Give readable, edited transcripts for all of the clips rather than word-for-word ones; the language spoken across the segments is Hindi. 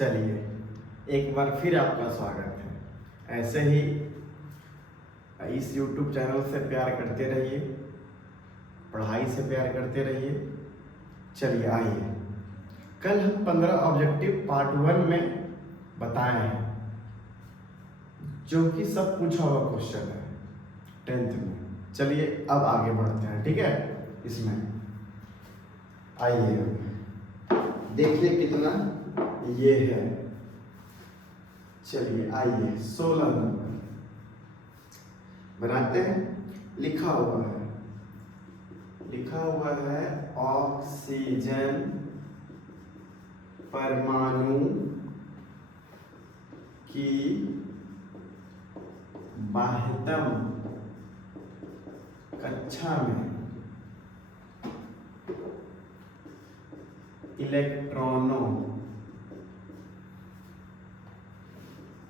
चलिए एक बार फिर आपका स्वागत है। ऐसे ही इस YouTube चैनल से प्यार करते रहिए, पढ़ाई से प्यार करते रहिए। चलिए आइए, कल हम 15 ऑब्जेक्टिव पार्ट 1 में बताए हैं, जो कि सब पूछा हुआ क्वेश्चन है 10th में। चलिए अब आगे बढ़ते हैं, ठीक है। इसमें आइए देखिए कितना ये है। चलिए आइए 16 नंबर बनाते हैं। लिखा हुआ है ऑक्सीजन परमाणु की बाह्यतम कक्षा में इलेक्ट्रॉनों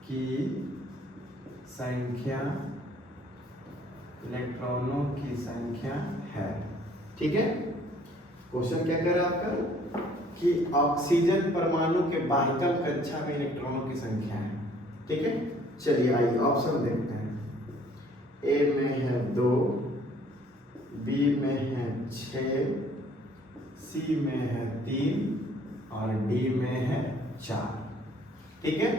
की संख्या है। ठीक है, क्वेश्चन क्या कर रहा है आपका कि ऑक्सीजन परमाणु के बाह्यतम कक्षा में इलेक्ट्रॉनों की संख्या है। ठीक है, चलिए आइए ऑप्शन देखते हैं। ए में है 2, बी में है 6, सी में है 3 और डी में है 4। ठीक है,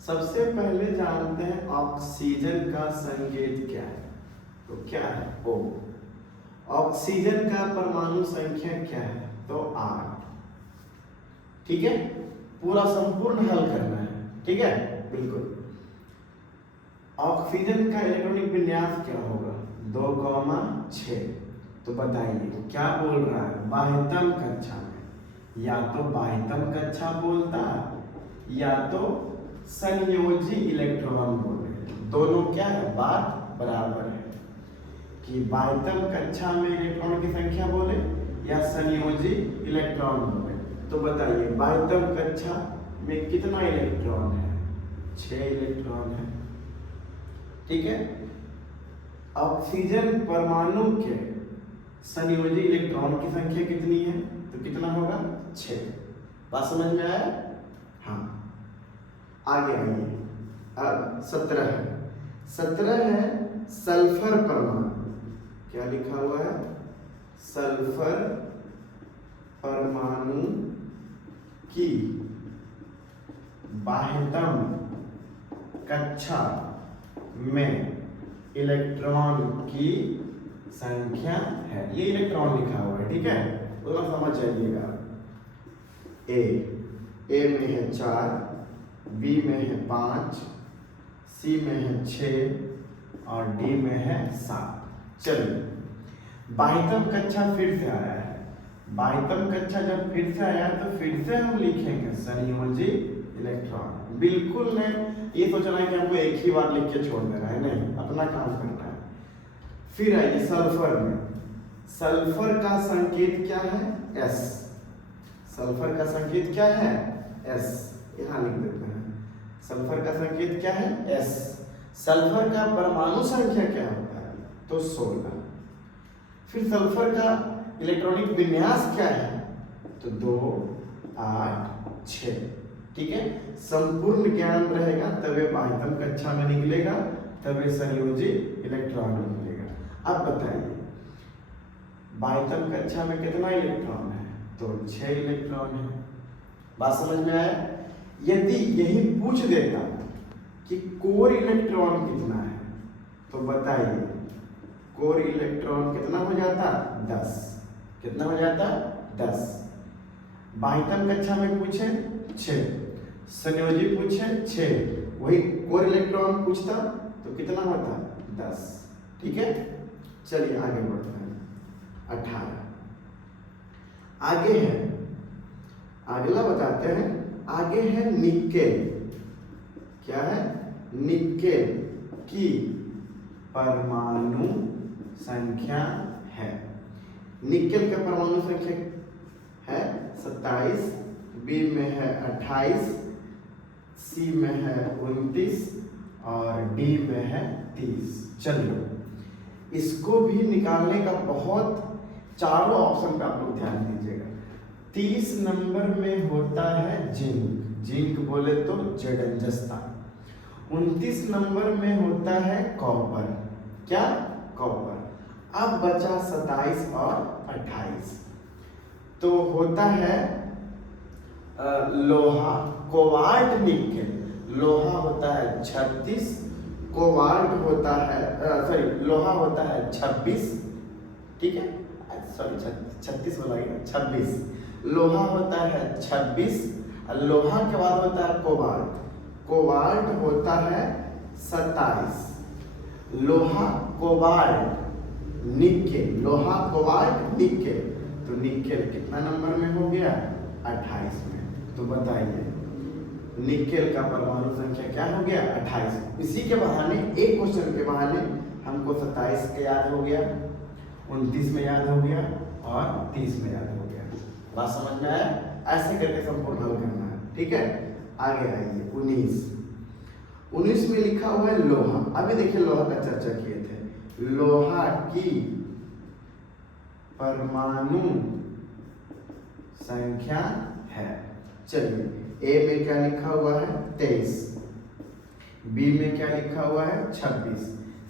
सबसे पहले जानते हैं ऑक्सीजन का संकेत क्या है। तो क्या है O। ऑक्सीजन का परमाणु संख्या क्या है तो 8। ठीक है, पूरा संपूर्ण हल करना है। ठीक है, बिल्कुल। ऑक्सीजन का इलेक्ट्रॉनिक विन्यास क्या होगा 2,6। तो बताइए क्या बोल रहा है, बाह्यतम कक्षा में। या तो बाह्यतम कक्षा बोलता या तो संयोजी इलेक्ट्रॉन बोले, दोनों क्या है, बात बराबर है कि बाह्यतम कक्षा में इलेक्ट्रॉन की संख्या बोले या संयोजी इलेक्ट्रॉन बोले। तो बताइए बाह्यतम कक्षा में कितना इलेक्ट्रॉन है, 6 इलेक्ट्रॉन है। ठीक है, ऑक्सीजन परमाणु के संयोजी इलेक्ट्रॉन की संख्या कितनी है तो कितना होगा 6। बात समझ में आया। हाँ, आगे आइए। अब 17 है सल्फर परमाणु। क्या लिखा हुआ है, सल्फर परमाणु की बाह्यतम कक्षा में इलेक्ट्रॉन की संख्या है। ये इलेक्ट्रॉन लिखा हुआ है, ठीक है, तो समझ जाइएगा। ए में है 4, बी में है 5, सी में है 6 और डी में है 7। चलिए बाह्यतम कक्षा फिर से आया है। बाह्यतम कक्षा जब फिर से आया तो फिर से हम लिखेंगे संयोजी इलेक्ट्रॉन। बिल्कुल नहीं ये सोचना है कि हमको एक ही बार लिख के छोड़ देना है, नहीं, अपना काम करना है। फिर आइए सल्फर में। सल्फर का संकेत क्या है S। सल्फर का संकेत क्या है S, यहां लिख देते हैं। सल्फर का संकेत क्या है S। सल्फर का परमाणु संख्या क्या होता है तो 16। फिर सल्फर का इलेक्ट्रॉनिक विन्यास क्या है तो 2, 8, 6। ठीक है, संपूर्ण ज्ञान रहेगा तभी बाह्यतम कक्षा में निकलेगा, तभी संयोजी इलेक्ट्रॉन निकलेगा। अब बताइए बाह्यतम कक्षा में कितना इलेक्ट्रॉन है तो 6 इलेक्ट्रॉन है। बात समझ में आया। यदि यही पूछ देता कि कोर इलेक्ट्रॉन कितना है तो बताइए कोर इलेक्ट्रॉन कितना हो जाता 10। कितना हो जाता 10। बाह्यतम कक्षा में पूछे 6, संयोजी पूछे 6, वही कोर इलेक्ट्रॉन पूछता तो कितना होता 10। ठीक है, चलिए आगे बढ़ते हैं। 18 आगे है, अगला बताते हैं। आगे है निकेल। क्या है, निकेल की परमाणु संख्या है। निकेल का परमाणु संख्या है 27, बी में है 28, सी में है 29 और डी में है 30। चलिए इसको भी निकालने का बहुत, चारों ऑप्शन पे आप लोग ध्यान दीजिएगा। 30 नंबर में होता है जिंक। जिंक बोले तो जेडन जस्ता। 29 नंबर में होता है कॉपर। क्या? कॉपर। अब बचा 27 और 28, तो होता है लोहा, कोबाल्ट, निकेल। लोहा होता है 36, कोबाल्ट होता है लोहा होता है 26, ठीक है, सॉरी 36 बोला, 26। लोहा होता है 26, लोहा के बाद होता है कोबाल्ट। कोबाल्ट होता है 27। लोहा, कोबाल्ट, निकेल। लोहा, कोबाल्ट, निकेल। तो निकेल कितना नंबर में हो गया? 28 में। तो बताइए निकेल का परमाणु संख्या क्या हो गया? 28। इसी के बहाने, एक क्वेश्चन के बहाने हमको 27 के याद हो गया, 29 में याद हो गया और 30 में याद हो गया। बात समझ में आया? ऐसे करके सबको हल करना है, ठीक है। आगे आइए 19 में लिखा हुआ है लोहा। अभी देखिए लोहा का चर्चा किए थे। लोहा की परमाणु संख्या है, चलिए ए में क्या लिखा हुआ है? 23, बी में क्या लिखा हुआ है? 26,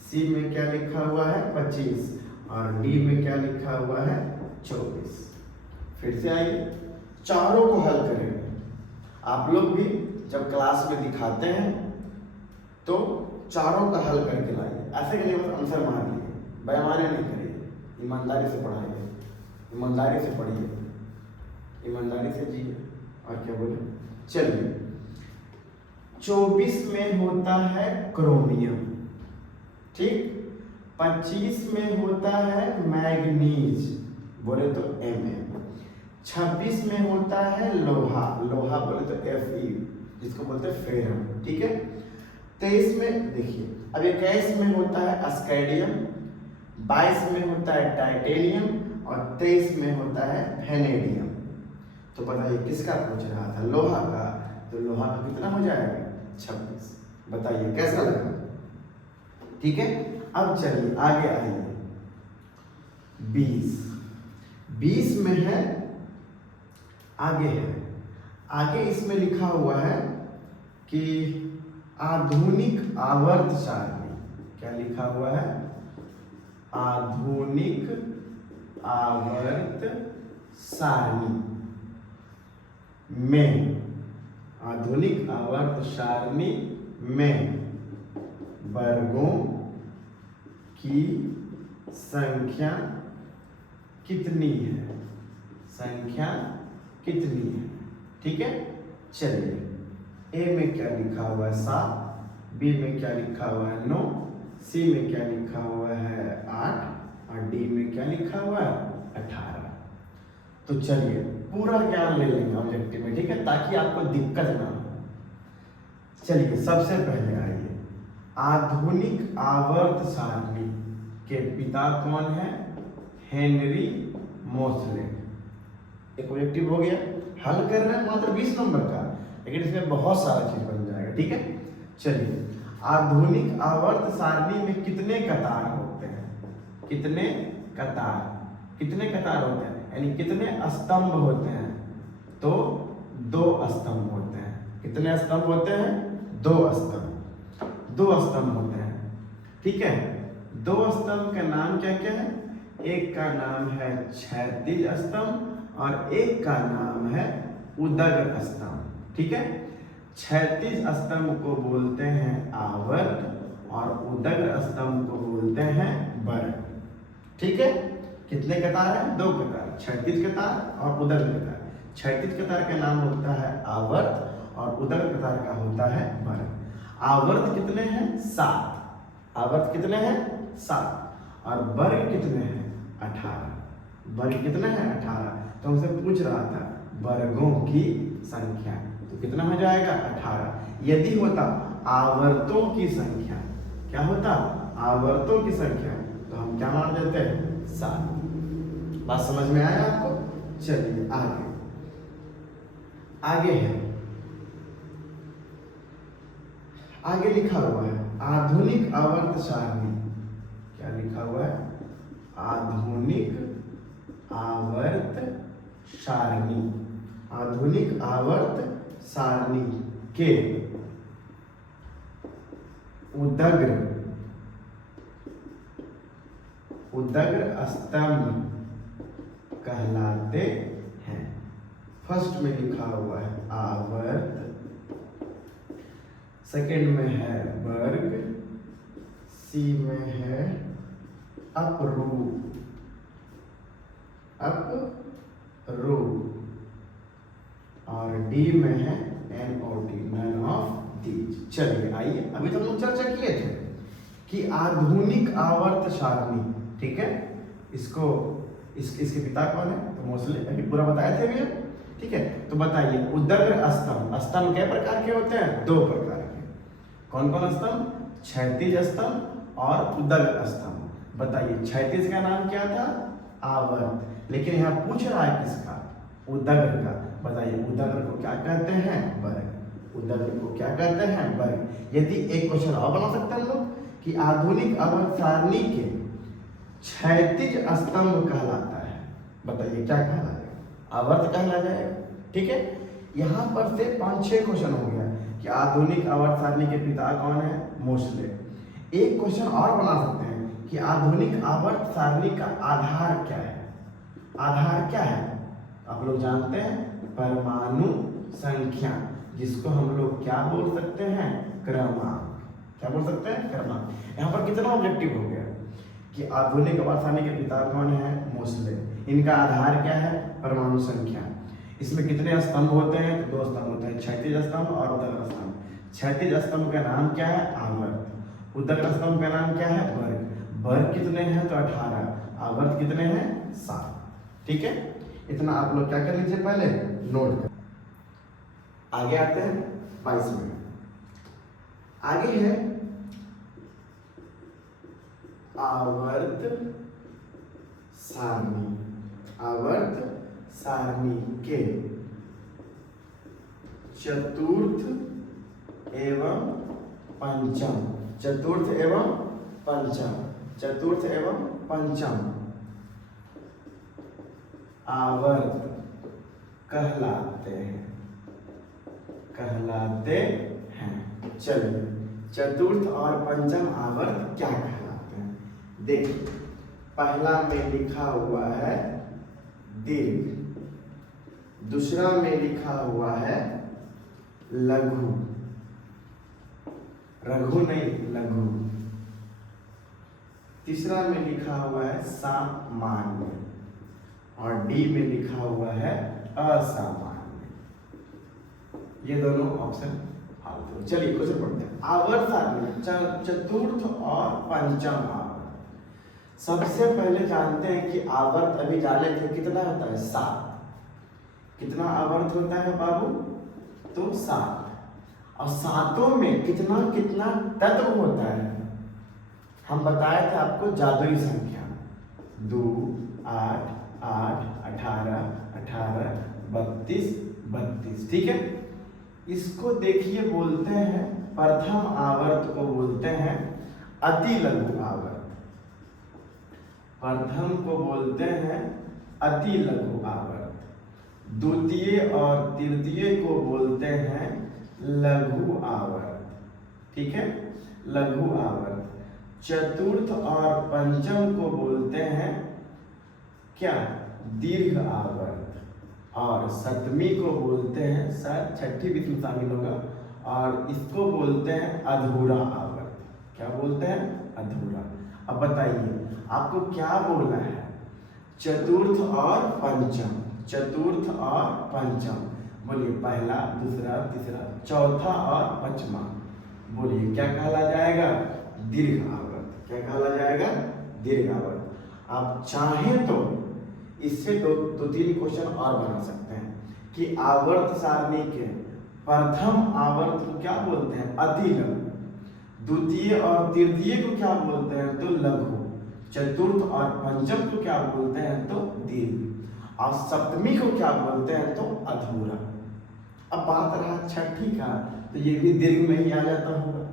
सी में क्या लिखा हुआ है? 25 और डी में क्या लिखा हुआ है? 24। फिर से आइए, चारों को हल करेंगे। आप लोग भी जब क्लास में दिखाते हैं तो चारों का हल करके लाइए। ऐसे कि नहीं बस आंसर मार दिए, बेईमानी नहीं करिए, ईमानदारी से पढ़ाइए, ईमानदारी से पढ़िए, ईमानदारी से जिए। और क्या बोले? चलिए 24 में होता है क्रोमियम, ठीक। 25 में होता है मैग्नीज, बोले तो Mn। 26 में होता है लोहा, लोहा बोले तो Fe, जिसको बोलते हैं फेरम, ठीक है। 23 में देखिए, अब 21 में होता है स्कैंडियम, 22 में होता है टाइटेनियम और 23 में होता है वेनेडियम। तो बताइए किसका पूछ रहा था? लोहा का। तो लोहा का कितना हो जाएगा? 26। बताइए कैसा लगा? ठीक है। अब चलिए आगे आइए 20 में है, आगे है, आगे इसमें लिखा हुआ है कि आधुनिक आवर्त सारणी। क्या लिखा हुआ है? आधुनिक आवर्त सारणी में, आधुनिक आवर्त सारणी में वर्गों की संख्या कितनी है? संख्या कितनी है? ठीक है। चलिए ए में क्या लिखा हुआ है? 7, बी में क्या लिखा हुआ है? 9, सी में क्या लिखा हुआ है? 8 और डी में क्या लिखा हुआ है? 18। तो चलिए पूरा ज्ञान ले लेंगे ऑब्जेक्टिव में, ठीक है, ताकि आपको दिक्कत ना हो। चलिए सबसे पहले आइए, आधुनिक आवर्त सारणी के पिता कौन है? हेनरी मोसले। एक ऑब्जेक्टिव हो गया। हल कर रहे हैं मात्र 20 नंबर का, लेकिन इसमें बहुत सारा चीज बन जाएगा, ठीक है। चलिए आधुनिक आवर्त सारणी में कितने कतार होते हैं? कितने कतार? कितने कतार होते हैं यानी कितने स्तंभ होते हैं? तो 2 स्तंभ होते हैं। कितने स्तंभ होते हैं? 2 स्तंभ। 2 स्तंभ होते हैं, ठीक है। 2 स्तंभ का नाम क्या क्या है? एक का नाम है क्षैतिज स्तंभ और एक का नाम है उदग्र स्तंभ, ठीक है। क्षैतिज स्तंभ को बोलते हैं आवर्त और उदग्र स्तंभ को बोलते हैं वर्ग, ठीक है। कितने कतार है? 2 कतार, क्षैतिज कतार और उदग्र कतार। क्षैतिज कतार का नाम होता है आवर्त और उदग्र कतार का होता है वर्ग। आवर्त कितने हैं? 7। आवर्त कितने हैं? 7 और वर्ग कितने हैं? 18। वर्ग कितने हैं? 18। तो हमसे पूछ रहा था वर्गों की संख्या, तो कितना हो जाएगा? 18। यदि होता आवर्तों की संख्या, क्या होता? आवर्तों की संख्या, तो हम क्या मान देते हैं? 7। बात समझ में आया आपको? चलिए आगे, आगे है, आगे लिखा हुआ है आधुनिक आवर्त सारणी। क्या लिखा हुआ है? आधुनिक आवर्त सारणी। आधुनिक आवर्त सारणी के उदग्र स्तंभ कहलाते हैं। फर्स्ट में लिखा हुआ है आवर्त, सेकंड में है वर्ग, सी में है अपरूप और डी में है NOT, नन ऑफ दीज। चलिए आइए, अभी तो हम लोग चर्चा किए थे कि आधुनिक आवर्त सारणी, ठीक है, इसके पिता कौन है, तो मोस्टली अभी पूरा बताए थे भैया, ठीक है। तो बताइए उदग्र स्तंभ, स्तंभ कै प्रकार के होते हैं, दो प्रकार के। कौन कौन स्तंभ, क्षैतिज स्तंभ और उदग्र स्तंभ। बताइए क्षैतिज का नाम क्या था, आवर्त, लेकिन यहाँ पूछ रहा है किसका, उदग्र का। बताइए उदग्र को क्या कहते हैं, वर्ग। उदग्र को क्या कहते हैं, वर्ग। यदि एक क्वेश्चन और बना सकते हैं हम लोग कि आधुनिक आवर्त सारणी के क्षैतिज स्तंभ कहलाता है। बताइए क्या कहला जाएगा, आवर्त कहला जाएगा, ठीक है। यहाँ पर से 5-6 क्वेश्चन हो गया कि आधुनिक आवर्त सारणी के पिता कौन है, मोस्ले। एक क्वेश्चन और बना सकते हैं कि आधुनिक आवर्त सारणी का आधार क्या है। आधार क्या है, आप लोग जानते हैं, परमाणु संख्या, जिसको हम लोग क्या बोल सकते हैं, क्रमांक। क्या बोल सकते हैं, क्रमांक। यहाँ पर कितना ऑब्जेक्टिव हो गया कि आधुनिक आवर्त सारणी के पिता कौन है, मोस्ले। इनका आधार क्या है, परमाणु संख्या। इसमें कितने स्तंभ होते हैं, तो 2 स्तंभ होते हैं, क्षैतिज स्तंभ और उदग्र स्तंभ। क्षैतिज स्तंभ का नाम क्या है, आवर्त। उदग्र स्तंभ का नाम क्या है, वर्ग। वर्ग कितने हैं, तो 18। आवर्त कितने हैं, 7। ठीक है, इतना आप लोग क्या कर लीजिए, पहले नोट कर। आगे आते हैं 22 में। आगे है आवर्त सारणी। आवर्त सारणी के चतुर्थ एवं पंचम, चतुर्थ एवं पंचम, चतुर्थ एवं पंचम आवर्त कहलाते हैं, कहलाते हैं। चलिए चतुर्थ और पंचम आवर्त क्या कहलाते हैं, देखिए। पहला में लिखा हुआ है दीर्घ, दूसरा में लिखा हुआ है लघु, रघु नहीं लघु, तीसरा में लिखा हुआ है सामान्य और डी में लिखा हुआ है असामान्य। ये दोनों ऑप्शन फालतू। चलिए क्वेश्चन पढ़ते हैं। आवर्त सारणी चतुर्थ और पंचम आवर्त। सबसे पहले जानते हैं कि आवर्त अभी जाने थे कितना होता है, 7। कितना आवर्त होता है बाबू, तो 7। और सातों में कितना कितना तत्व होता है, हम बताए थे आपको जादुई संख्या 2, 8, 8, 18, 18, 32, 32। ठीक है, इसको देखिए बोलते हैं प्रथम आवर्त को बोलते हैं अति लघु आवर्त। प्रथम को बोलते हैं अति लघु आवर्त, द्वितीय और तृतीय को बोलते हैं लघु आवर्त। ठीक है, लघु आवर्त। चतुर्थ और पंचम को बोलते हैं क्या, दीर्घ आवर्त। और सप्तमी को बोलते हैं, शायद छठी बीच में शामिल होगा, और इसको बोलते हैं अधूरा आवर्त। क्या बोलते हैं, अधूरा। अब बताइए आपको क्या बोलना है, चतुर्थ और पंचम, चतुर्थ और पंचम। बोलिए पहला, दूसरा, तीसरा, चौथा और पांचवा, बोलिए क्या कहला जाएगा, दीर्घ आवर्त। क्या कहला जाएगा, दीर्घ आवर्त। आप चाहें तो इससे दो तीन क्वेश्चन और बना सकते हैं कि आवर्त सारणी के प्रथम आवर्त को क्या बोलते हैं, अति लघु। द्वितीय और तृतीय को क्या बोलते हैं, तो लघु। चतुर्थ और पंचम को क्या बोलते हैं, तो दीर्घ। और सप्तमी को क्या बोलते हैं, तो अधूरा। अब बात रहा छठी का, तो ये भी दीर्घ में ही आ जाता होगा,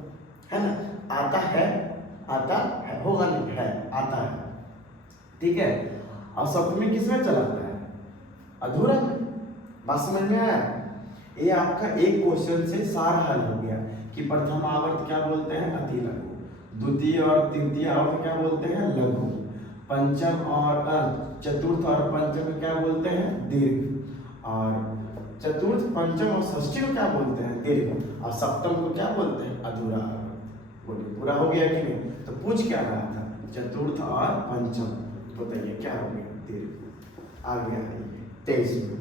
है ना। आता है, आता है, होगा नहीं, है, आता है। ठीक है, और सप्तमी किसमें चलाता है, अधूरा में। बात समझ में आया। ये आपका एक क्वेश्चन से सार हल हो गया कि प्रथम आवर्त क्या बोलते हैं, अति लघु, द्वितीय और तृतीय आवर्त क्या बोलते हैं, लघु, पंचम और चतुर्थ और पंचम क्या बोलते हैं, दीर्घ, और चतुर्थ पंचम और षष्ठी को क्या बोलते हैं, दीर्घ, और सप्तम को क्या बोलते हैं, अधूरा आवर्त। बोलिए पूरा हो गया कि नहीं? तो पूछ क्या रहा था, चतुर्थ और पंचम, बताइए क्या हो गया, दीर्घ। आ गया 23 में।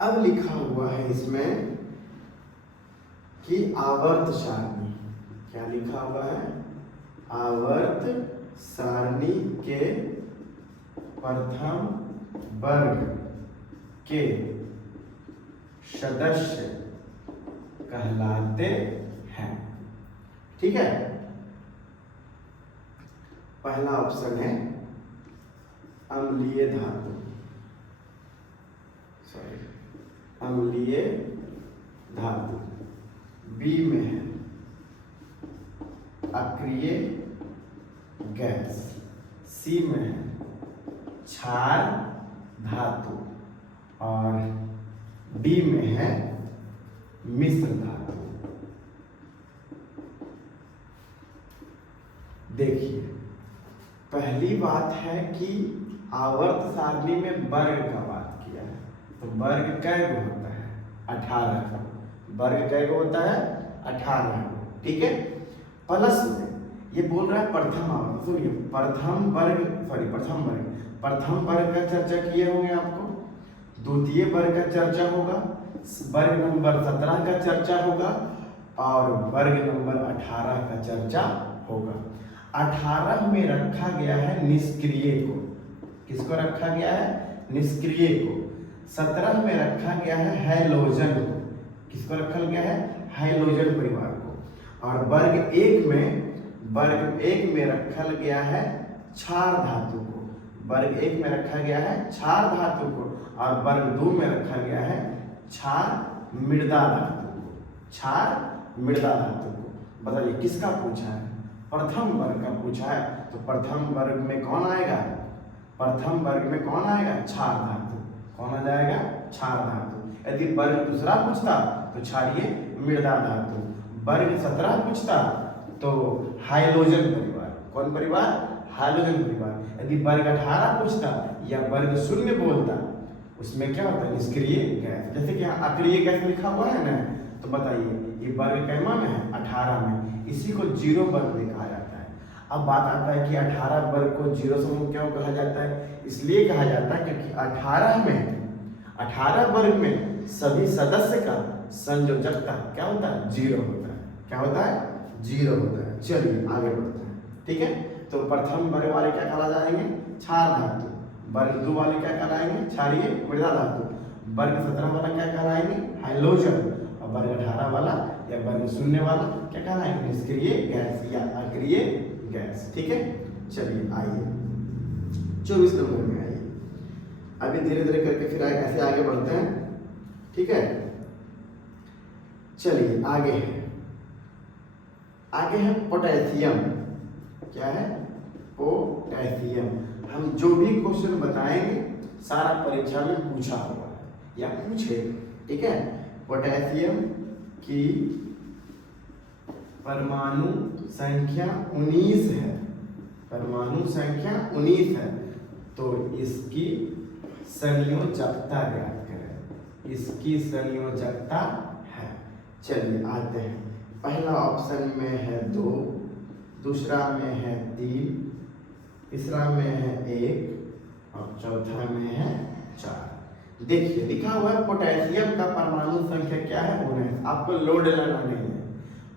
अब लिखा हुआ है इसमें कि आवर्त सारणी, क्या लिखा हुआ है, आवर्त सारणी के प्रथम वर्ग के सदस्य कहलाते हैं। ठीक है, पहला ऑप्शन है अम्लीय धातु, अम्लीय धातु, बी में है अक्रिय गैस, सी में है क्षार धातु, और डी में है मिश्र धातु। देखिए पहली बात है कि आवर्त सारणी में वर्ग का बात किया है, तो वर्ग कै गो होता है, 18 का। वर्ग कै गो होता है, 18 गो। ठीक है, प्लस में ये बोल रहा है प्रथम आवर्त, सुनिए प्रथम वर्ग प्रथम वर्ग का चर्चा किए होंगे आपको, द्वितीय वर्ग का चर्चा होगा, वर्ग नंबर 17 का चर्चा होगा, और वर्ग नंबर 18 का चर्चा होगा। 18 में रखा गया है निष्क्रिय को, किसको रखा गया है, निष्क्रिय को। 17 में रखा गया है हैलोजन को, किसको रखा गया है, हैलोजन परिवार को। और वर्ग एक में रखा गया है क्षार धातु को, वर्ग एक में रखा गया है क्षार धातु को, और वर्ग 2 में रखा गया है क्षार मृदा धातु को, क्षार मृदा धातु को। बताइए किसका पूछा है, प्रथम वर्ग का पूछा है, तो प्रथम वर्ग में कौन आएगा, प्रथम वर्ग में कौन आएगा, क्षार धातु, कौन आ जाएगा, क्षार धातु। यदि वर्ग दूसरा पूछता तो क्षारीय मृदा धातु, वर्ग 17 पूछता तो हाइलोजन परिवार, कौन परिवार, हाइलोजन परिवार। यदि वर्ग 18 पूछता या वर्ग 0 बोलता, उसमें क्या होता है, निष्क्रिय गैस। जैसे कि यहाँ अक्रिय गैस लिखा हुआ है ना, तो बताइए ये वर्ग कैमा में है, 18 में, इसी को 0 वर्ग में कहा जाता है। अब बात आता है कि 18 वर्ग को 0 समूह क्यों कहा जाता है, इसलिए कहा जाता है क्योंकि 18 वर्ग में सभी सदस्य का संयोजकता क्या होता है, 0 होता है। क्या होता है, 0 होता है। चलिए आगे बढ़ते हैं। ठीक है, तो प्रथम वर्ग वाले क्या कहा जाएंगे, क्षार धातु, वर्ग 2 वाले क्या कहलाएंगे, क्षारीय मृदा धातु, वर्ग 17 वाला क्या कहलाएंगे, हाइलोजन, और वर्ग 18 वाला या वर्ग 0 वाला क्या कहलाएंगे, निष्क्रिय गैस या अक्रिय गैस। ठीक है, चलिए आइए 24 नंबर में आइए। अभी धीरे धीरे करके फिर ऐसे आगे बढ़ते हैं। ठीक है, चलिए आगे है पोटेशियम। क्या है, पोटेशियम। हम जो भी क्वेश्चन बताएंगे सारा परीक्षा में पूछा हुआ है या पूछे। ठीक है, पोटेशियम की परमाणु संख्या 19 है, परमाणु संख्या 19 है, तो इसकी संयोजकता ज्ञात करें, इसकी संयोजकता है। चलिए आते हैं, पहला ऑप्शन में है 2, दूसरा में है 3, तीसरा में है 1 और चौथा में है 4। देखिए लिखा हुआ है पोटेशियम का परमाणु संख्या क्या है, 19। आपको लोड लेना नहीं है,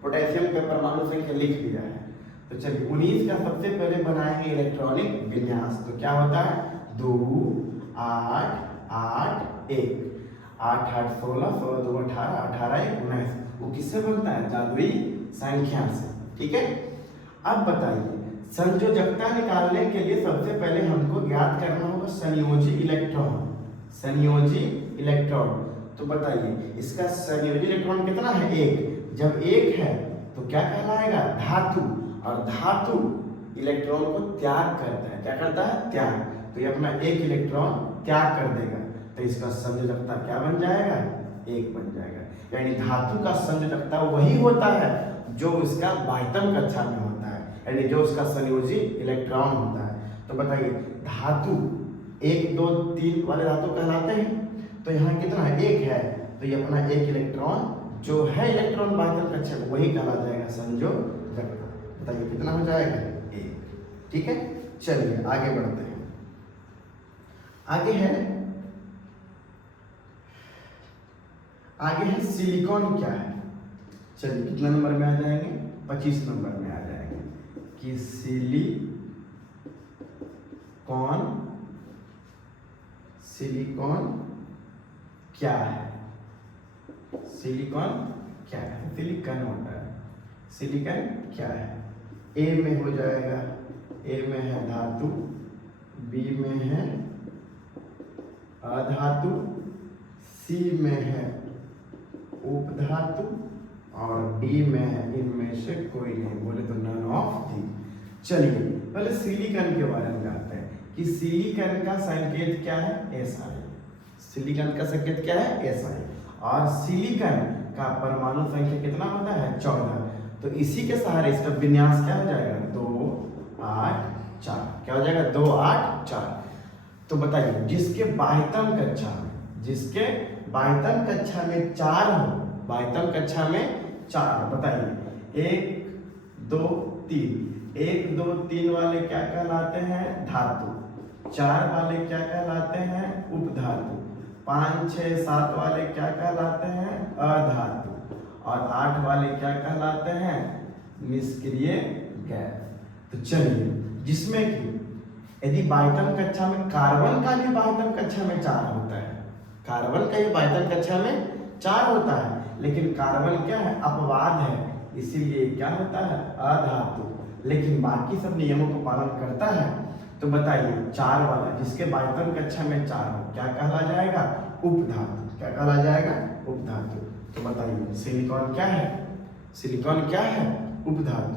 पोटेशियम का परमाणु संख्या लिख दिया है। तो चलिए 19 का सबसे पहले बनाएंगे इलेक्ट्रॉनिक विन्यास। तो क्या होता है, 2 8 8 1, 8 8 16, 16 2 18, 18 1 19। वो किससे बनता है, जादुई संख्या से। ठीक है, अब बताइए संयोजकता निकालने के लिए सबसे पहले हमको ज्ञात करना होगा संयोजी इलेक्ट्रॉन, संयोजी इलेक्ट्रॉन। तो बताइए इसका संयोजी इलेक्ट्रॉन कितना है, 1। जब 1 है तो क्या कहलाएगा, धातु, और धातु इलेक्ट्रॉन को त्याग करता है। क्या करता है, त्याग। तो ये अपना 1 इलेक्ट्रॉन त्याग कर देगा, तो इसका संयोजकता क्या बन जाएगा, 1 बन जाएगा। यानी धातु का संयोजकता वही होता है जो उसका बाह्यतम कक्षा में होता है, यानी जो उसका संयोजी इलेक्ट्रॉन होता है। तो बताइए धातु 1 2 3 वाले धातु कहलाते हैं, तो यहाँ कितना है 1 है, तो ये अपना 1 इलेक्ट्रॉन जो है इलेक्ट्रॉन बाह्यतम कक्षा में वही कहा जाएगा संयोजकता। बताइए कितना हो जाएगा 1। ठीक है, चलिए आगे बढ़ते हैं। आगे है सिलिकॉन क्या है। चलिए कितना नंबर में आ जाएंगे, 25 नंबर में आ जाएंगे कि सिलिकॉन क्या है। सिलिकॉन क्या है, सिलिकॉन होता है, सिलिकॉन क्या है। ए में हो जाएगा, ए में है धातु, बी में है अधातु, सी में है उपधातु और डी में है इनमें से कोई नहीं, बोले तो नन ऑफ दी। चलिए पहले सिलिकॉन के बारे में जानते हैं कि सिलिकॉन का संकेत क्या है, SI। सिलिकॉन का संकेत क्या है, SI। और सिलिकॉन का परमाणु संख्या कितना होता है, 14। तो इसी के सहारे इसका विन्यास क्या हो जाएगा, 2 8 4। क्या हो जाएगा, 2 8 4। तो बताइए जिसके बाह्यतम कक्षा में 4 हो, बाह्यतम कक्षा में 4, बताइए 1 2 3, 1 2 3 वाले क्या कहलाते हैं, धातु। 4 वाले क्या कहलाते हैं, उपधातु। 5 6 7 वाले क्या कहलाते हैं, अधातु। और 8 वाले क्या कहलाते हैं, निष्क्रिय गैस। तो चलिए जिसमें कि यदि बाह्यतम कक्षा में कार्बन का भी बाह्यतम कक्षा में 4 होता है, कार्बन का भी बाह्यतम कक्षा में 4 होता है, लेकिन कार्बन क्या है, अपवाद है, इसीलिए क्या होता है, अधातु। लेकिन बाकी सब नियमों को पालन करता है। तो बताइए 4 वाला जिसके बाह्यतम कक्षा में 4 हो क्या कहला जाएगा, उपधातु। क्या कहला जाएगा, उपधातु। तो बताइए सिलिकॉन क्या है, सिलिकॉन क्या है, उपधातु।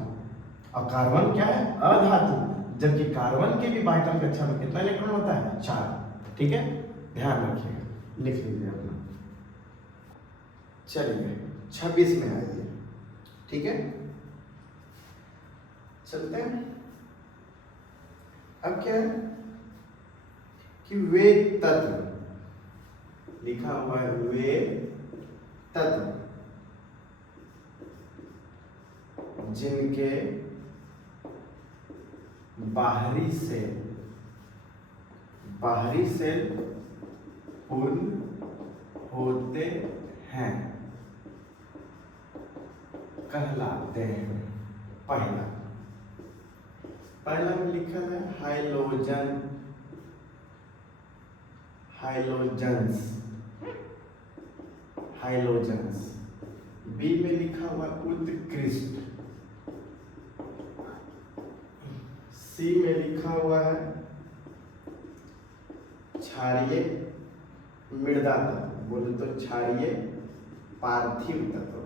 और कार्बन क्या है, अधातु। जबकि कार्बन के भी बाह्यतम कक्षा में कितना इलेक्ट्रॉन होता है, 4। ठीक है, ध्यान रखिएगा, लिख लीजिए अपना। चलिए 26 में आइए। ठीक है, चलते हैं। अब क्या है कि वे तत्व लिखा हुआ है, वे तत्व जिनके बाहरी सेल पूर्ण होते हैं कहलाते हैं। पहला में लिखा है हाइलोजन्स। बी में लिखा हुआ उत्कृष्ट। सी में लिखा हुआ है क्षारीय मृदा तत्व, बोले तो क्षारीय पार्थिव तत्व।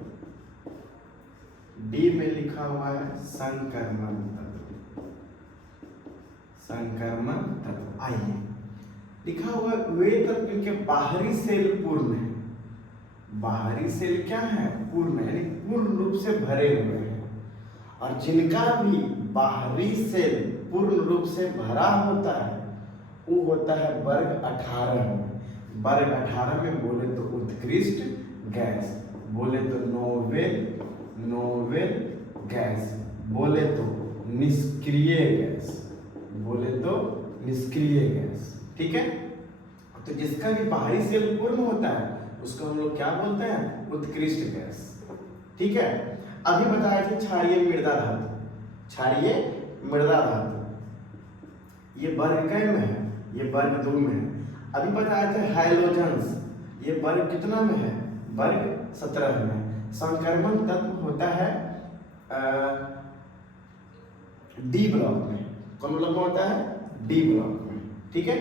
डी में लिखा हुआ है संक्रमण तत्व। आइए लिखा हुआ है वे तत्व जिनके बाहरी सेल पूर्ण है। बाहरी सेल क्या है, पूर्ण है, यानी पूर्ण रूप से भरे हुए हैं। और जिनका भी बाहरी सेल पूर्ण रूप से भरा होता है वो होता है वर्ग 18 में। वर्ग 18 में बोले तो उत्कृष्ट गैस, बोले तो नोवेल गैस, बोले तो निष्क्रिय गैस। ठीक है, तो जिसका भी बाहरी सेल पूर्ण होता है उसको हम लोग क्या बोलते हैं, उत्कृष्ट गैस। ठीक है, अभी बताया था क्षारीय मृदा धातु, ये वर्ग कै में है, ये वर्ग 2 में है। अभी बताया था हाइलोजन्स, ये वर्ग कितना में है, वर्ग 17 में। संक्रमण तत्व होता है डी ब्लॉक में। कौन ब्लॉक में होता है, डी ब्लॉक में। ठीक है,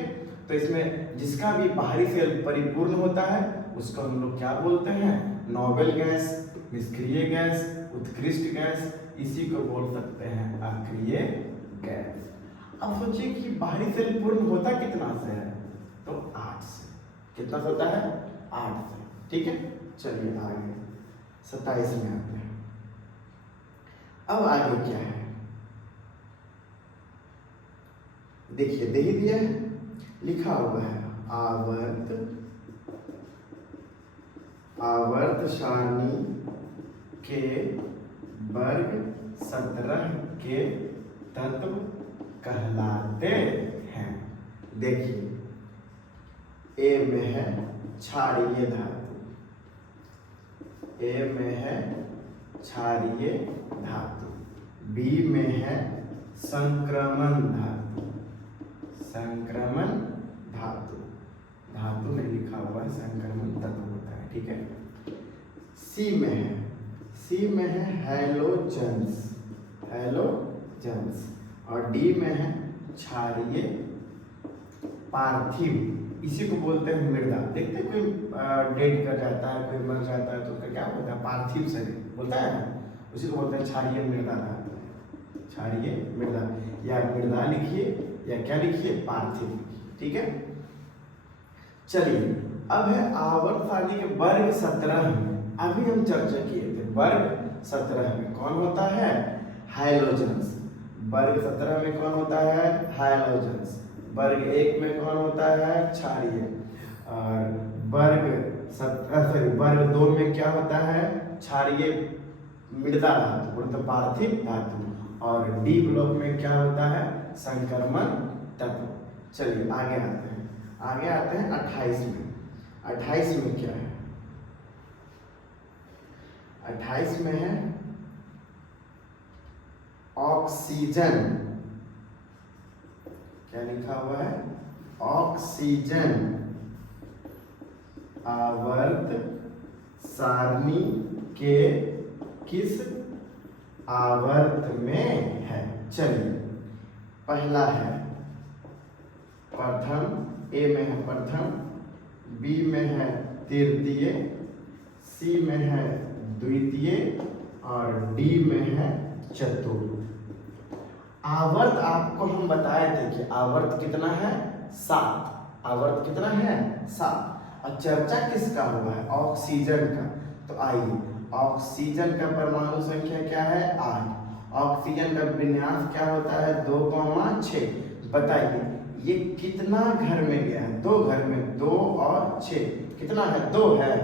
तो इसमें जिसका भी बाहरी सेल परिपूर्ण होता है उसको हम लोग क्या बोलते हैं, नोबेल गैस, निष्क्रिय गैस, उत्कृष्ट गैस, इसी को बोल सकते हैं अक्रिय गैस। अब सोचिए कि बाहरी सेल पूर्ण होता कितना से है, तो 8 से। कितना होता है, 8 से। ठीक है, चलिए आगे 27 में आते हैं। अब आगे क्या है देखिए, दे ही दिया है, लिखा हुआ है आवर्त सारणी के वर्ग 17 के तत्व कहलाते हैं। देखिए, ए में है क्षारीय धातु, ए में है क्षारीय धातु, बी में है संक्रमण धातु, संक्रमण धातु, धातु में लिखा हुआ है संक्रमण तत्व होता है, ठीक है। सी में है हैलोजन्स, हैलोजन्स, और डी में है क्षारीय पार्थिव, इसी को बोलते हैं मृदा। देखते हैं कोई डेड कर जाता है, कोई मर जाता है तो उसका क्या बोलता है, पार्थिव शरीर बोलता है ना, उसी को बोलते हैं क्षारीय मृदा धातु, क्षारीय मृदा, या मृदा लिखिए या क्या लिखिए, पार्थिव लिखिए, ठीक है। चलिए, अब है आवर्त सारणी के वर्ग 17 में, अभी हम चर्चा किए थे वर्ग 17 में कौन होता है, हैलोजन्स। वर्ग 17 में कौन होता है, हैलोजन्स। वर्ग 1 में कौन होता है, क्षारीय, और वर्ग 2 में क्या होता है, क्षारीय मृदा धातु मतलब पार्थिव धातु, और डी ब्लॉक में क्या होता है, संक्रमण तत्व। चलिए आगे आते हैं 28 में। 28 में क्या है, 28 में है ऑक्सीजन, क्या लिखा हुआ है, ऑक्सीजन आवर्त सारणी के किस आवर्त में है। चलिए, पहला है प्रथम, ए में है प्रथम, बी में है तृतीय, सी में है द्वितीय, और डी में है चतुर्थ। आवर्त आपको हम बताए थे कि आवर्त कितना है, 7। आवर्त कितना है, 7। और चर्चा किसका हुआ है, ऑक्सीजन का। तो आइए, ऑक्सीजन का परमाणु संख्या क्या है, 8। ऑक्सीजन का विन्यास क्या होता है, 2,6। बताइए ये कितना घर में गया है, 2 घर में, 2 और 6 कितना है, 2 है,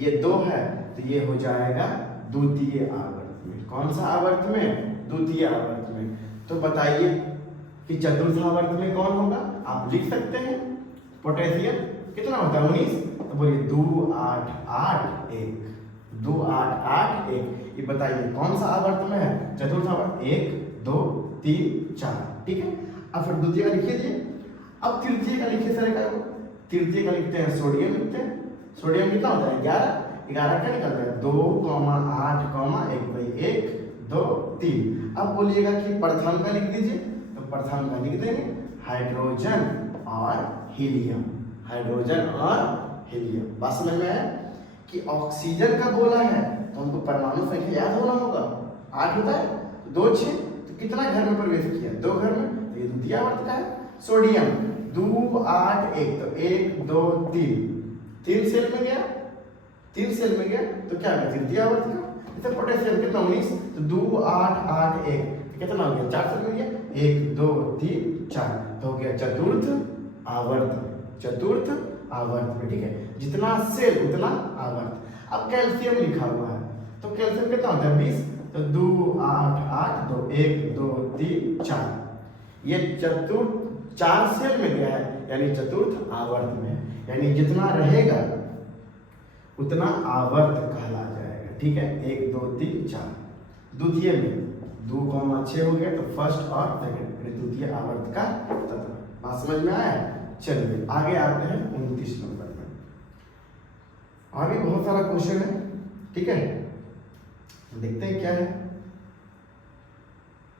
ये 2 है, तो ये हो जाएगा द्वितीय आवर्त में। कौन सा आवर्त में, द्वितीय आवर्त में। तो बताइए कि चतुर्थ आवर्त में कौन होगा, आप लिख सकते हैं, पोटेशियम कितना होता है, 19। तो बोलिए 2, 8, 8, 1, 2, 8, 8, 1। ये बताइए कौन सा आवर्त में है, चतुर्थ आवर्त, 1, 2, 3, 4, ठीक है। अब फिर द्वितीय का लिखिए दिए। अब तृतीय का लिखिए सर, तृतीय का लिखते हैं सोडियम, लिखते हैं सोडियम कितना होता है, 11। 11 क्या निकलता है, 2, 8, 1 भाई 1, 2, 3। अब बोलिएगा कि प्रथम का लिख दीजिए, तो प्रथम का लिख देंगे हाइड्रोजन और हीलियम, हाइड्रोजन और हीलियम। बात समझ में है कि ऑक्सीजन का बोला है तो हमको परमाणु संख्या याद होना होगा, 8 होता है, 2, 6, तो कितना घर में प्रवेश किया, 2 घर में, तो ये द्वितीय आवर्त का है। सोडियम 2, 8, 1, तो 1, 2, 3 सेल में गया, 3 सेल में गया, तो क्या है तृतीय आवर्त का। जैसे पोटेशियम कितना, 19, तो 2, 8, 8, 1, तो कितना हो गया, 4 सेल में गया, 1, 2, 3, 4, तो हो गया चतुर्थ आवर्त, चतुर्थ आवर्त में, ठीक है। जितना सेल उतना आवर्त। अब कैल्शियम लिखा हुआ है, तो कैल्शियम कितना होता है, 20, तो 2, 8, 8, 2, 1, 2, 3, 4, ये चतुर्थ 4 सेल में गया है, यानी चतुर्थ आवर्त में, यानी जितना रहेगा उतना आवर्त कहला जाएगा, ठीक है। 1, 2, 3, 4। द्वितीय में 2, 6 हो गया, तो फर्स्ट और सेकंड द्वितीय आवर्त का तत्व। बात समझ में आया। चलिए आगे आते हैं 29 नंबर में। आगे बहुत सारा क्वेश्चन है, ठीक है, देखते हैं क्या है,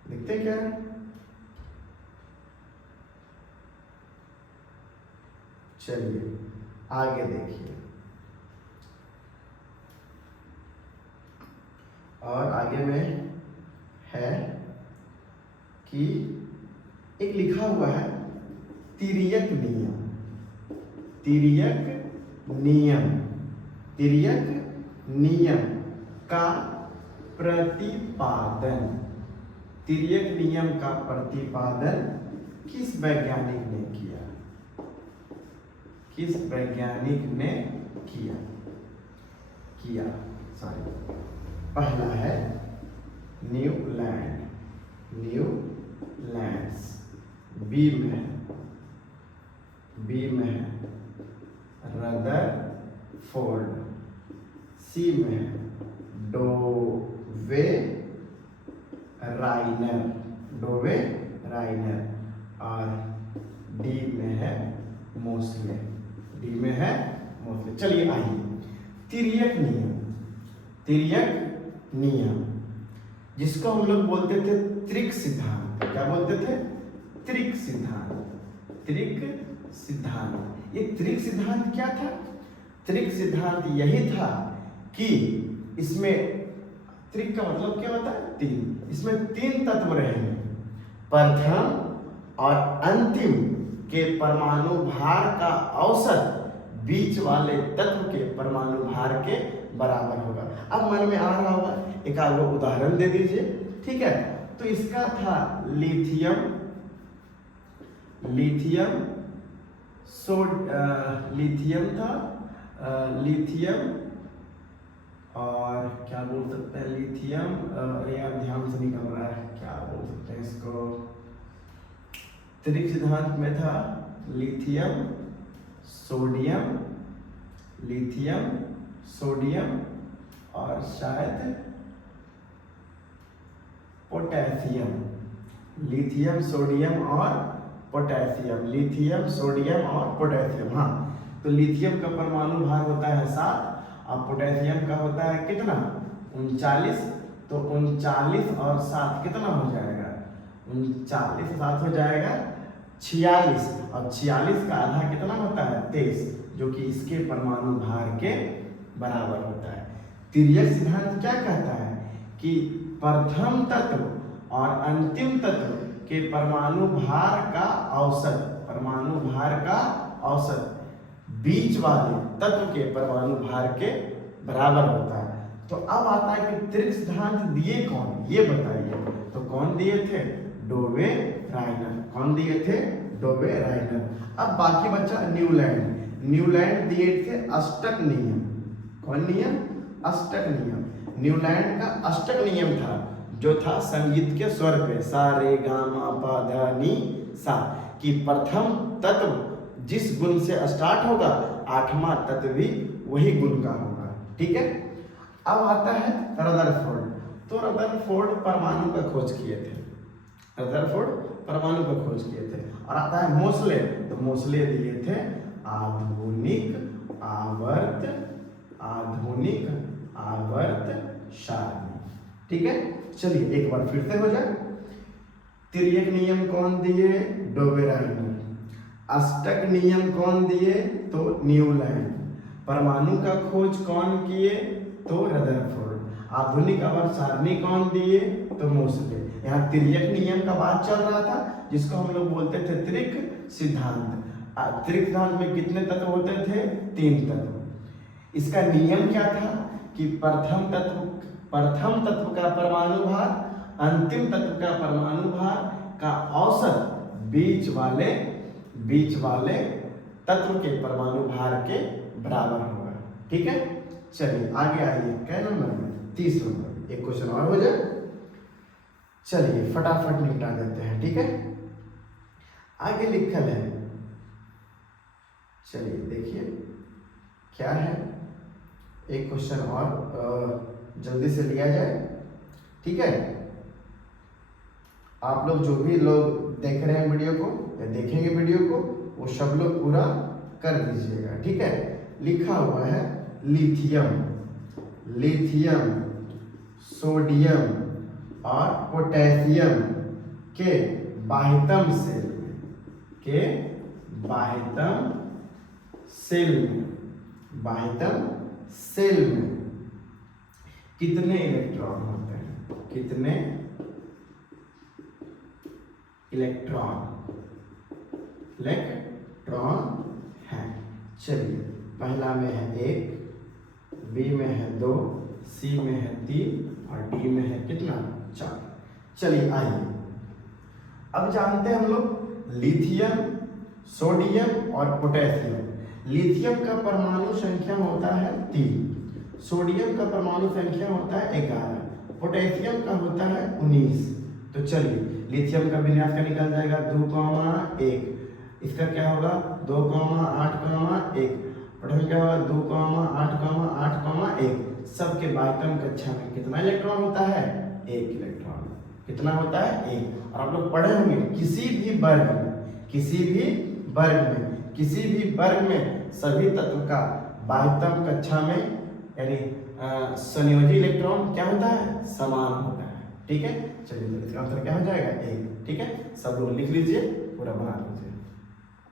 देखते हैं क्या है। चलिए आगे देखिए, और आगे में है कि एक लिखा हुआ है तिर्यक नियम, तिर्यक नियम, तिर्यक नियम का प्रतिपादन। तिर्यक नियम का प्रतिपादन किस वैज्ञानिक ने किया? किस वैज्ञानिक ने किया? सॉरी, पहला है न्यूलैंड, बी में है रदरफोर्ड, सी में है डोवे राइनर और डी में है मोसले। चलिए आइए, तिर्यक नियम जिसको हम लोग बोलते थे त्रिक सिद्धांत। क्या बोलते थे? त्रिक सिद्धांत। ये त्रिक सिद्धांत क्या था? त्रिक सिद्धांत यही था कि इसमें त्रिक का मतलब क्या होता है? तीन। इसमें तीन तत्व रहेंगे, प्रथम और अंतिम के परमाणु भार का औसत बीच वाले तत्व के परमाणु भार के बराबर होगा। अब मन में आ रहा होगा, एक आध उदाहरण दे दीजिए, ठीक है? तो इसका था लिथियम और क्या बोल सकते हैं? लिथियम यार ध्यान से निकल रहा है, क्या बोल सकते हैं इसको? त्रिक सिद्धांत में था लिथियम सोडियम और शायद पोटेशियम। लिथियम सोडियम और पोटेशियम। हाँ, तो लिथियम का परमाणु भार होता है 7 और पोटेशियम का होता है कितना? 39। तो 39 और 7 कितना हो जाएगा? 39 और 7 हो जाएगा 46 और 46 का आधा कितना होता है? 23, जो कि इसके परमाणु भार के बराबर होता है। तिर्यक सिद्धांत क्या कहता है कि प्रथम तत्व और अंतिम तत्व के परमाणु भार का औसत बीच वाले तत्व के परमाणु भार के बराबर होता है। तो अब आता है कि त्रिक सिद्धांत दिए कौन, ये बताइए। तो कौन दिए थे? डोवे राइनर। अब बाकी बचा न्यूलैंड दिए थे अष्टक नियम। कौन नियम? अष्टक नियम। न्यूलैंड का अष्टक नियम था, जो था संगीत के स्वर पे सा रे गा मा पा धा नी सा, कि प्रथम तत्व जिस गुण से स्टार्ट होगा, 8वां तत्व भी वही गुण का होगा। ठीक है? अब आता है रदरफोर्ड। तो रदरफोर्ड परमाणु का खोज किए थे। और आता है मोसले। तो मोसले दिए थे आधुनिक आवर्त सारणी। ठीक है? चलिए एक बार फिर से हो जाए। तिर्यक नियम कौन दिए? डोवे राइनर। अष्टक नियम कौन दिए? तो न्यूलैंड। परमाणु का खोज कौन किए? तो रदरफोर्ड। आधुनिक आवर्त सारणी कौन दिए? तो मोसले। यहाँ तिर्यक नियम का बात चल रहा था, जिसको हम लोग बोलते थे त्रिक सिद्धांत। त्रिक सिद्धांत में कितने तत्व होते थे? 3 तत्व। इसका नियम क्या था कि प्रथम तत्व का परमाणु भार, अंतिम तत्व का परमाणु भार का औसत बीच वाले तत्व के परमाणु भार के बराबर होगा। ठीक है? चलिए आगे आइए। कै नंबर में? 30 नंबर। एक क्वेश्चन और हो जाए। चलिए फटाफट निपटा देते हैं। ठीक है? आगे लिखल है, चलिए देखिए क्या है। एक क्वेश्चन और जल्दी से लिया जाए। ठीक है? आप लोग जो भी लोग देख रहे हैं वीडियो को या देखेंगे वीडियो को, वो सब लोग पूरा कर दीजिएगा। ठीक है? लिखा हुआ है लिथियम सोडियम और पोटेशियम के बाह्यतम सेल में कितने इलेक्ट्रॉन होते हैं? कितने इलेक्ट्रॉन हैं? चलिए पहला में है 1, बी में है 2, सी में है 3 और डी में है कितना 4। चलिए आइए अब जानते हैं हम लोग लिथियम, सोडियम और पोटेशियम। लिथियम का परमाणु संख्या होता है 3, सोडियम का परमाणु संख्या होता है 11, पोटेशियम का होता है 19। तो चलिए लिथियम का विन्यास का निकल जाएगा 2,1, इसका क्या होगा 2,8,1, पोटेशियम क्या होगा 2,8,8,1। सबके बाह्यतम कक्षा में कितना इलेक्ट्रॉन होता है 1 इलेक्ट्रॉन। कितना होता है 1। और आप लोग पढ़े होंगे किसी भी वर्ग में, किसी भी वर्ग में सभी तत्व का बाह्यतम कक्षा में यानी संयोजी इलेक्ट्रॉन क्या होता है समान होता है। ठीक है, चलिए तो इसका आंसर क्या हो जाएगा 1। ठीक है, सब लोग लिख लीजिए, पूरा बना लीजिए।